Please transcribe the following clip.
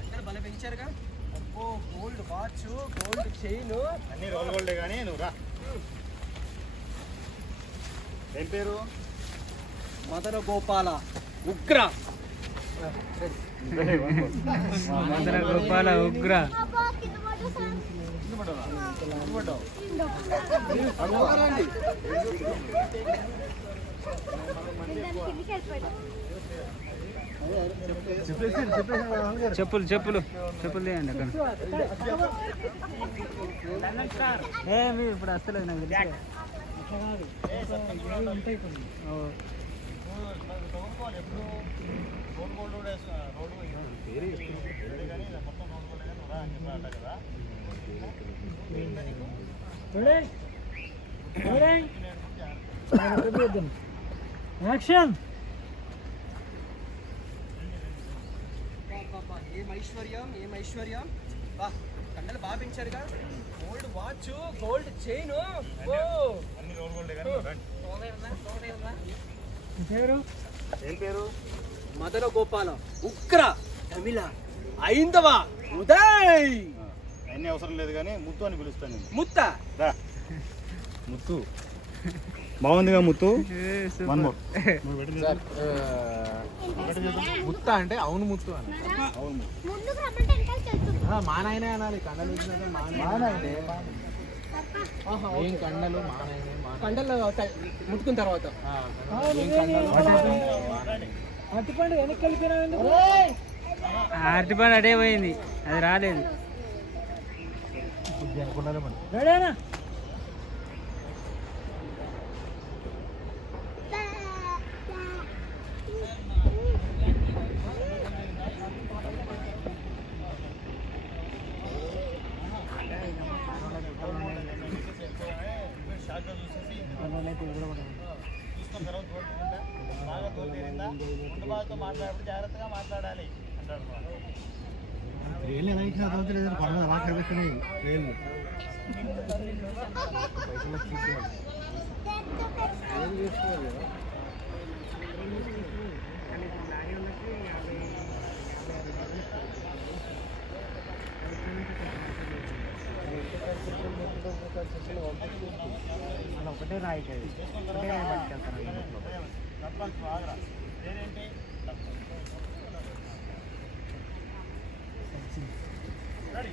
అందరూ బల పెంచారుగా. అబ్బో గోల్డ్ వాచ్, గోల్డ్ చైన్ అన్ని రోల్ గోల్డే కానీ నువ్వు రా. ఏం పేరు? మదన గోపాల ఉగ్ర. మదన గోపాల ఉగ్ర. చెప్పులు చెప్పులు చెప్పులు తీయండి అక్కడ. మీరు ఇప్పుడు వస్తలేదు నాకు తెలిసి. యాక్షన్. ఏం ఐశ్వర్యం, ఏం ఐశ్వర్యం. బా కండలు బాగా పెంచారుగా. Gold watch, gold chain. అన్ని రోల్ గోల్డే కానీ పేరు ఏం పేరు? మదన గోపాల ఉగ్ర తమిళ ఐందవ ఉదయ్. అన్ని అవసరం లేదు కానీ ముత్తు అని పిలుస్తాను నేను. ముత్త రా ముత్తు. బాగుందిగా ముత్తు. One more. ముత్త అంటే అవును ముత్తు అని. అవును మా నాయనే అనాలి. కండలు వచ్చినాక మా నాయనే. ఏం కండలు మా నాయనే. కండలు ముట్టుకున్న తర్వాత అరటిపండు వెనక్కి వెళ్ళిపోయినా. అరటిపండు అడే పోయింది, అది రాలేదు. రెడీనా? మాట్లాడేప్పుడు జాగ్రత్తగా మాట్లాడాలి అంటాడు. ఒకటే రాయి ఏంటి రెడీ.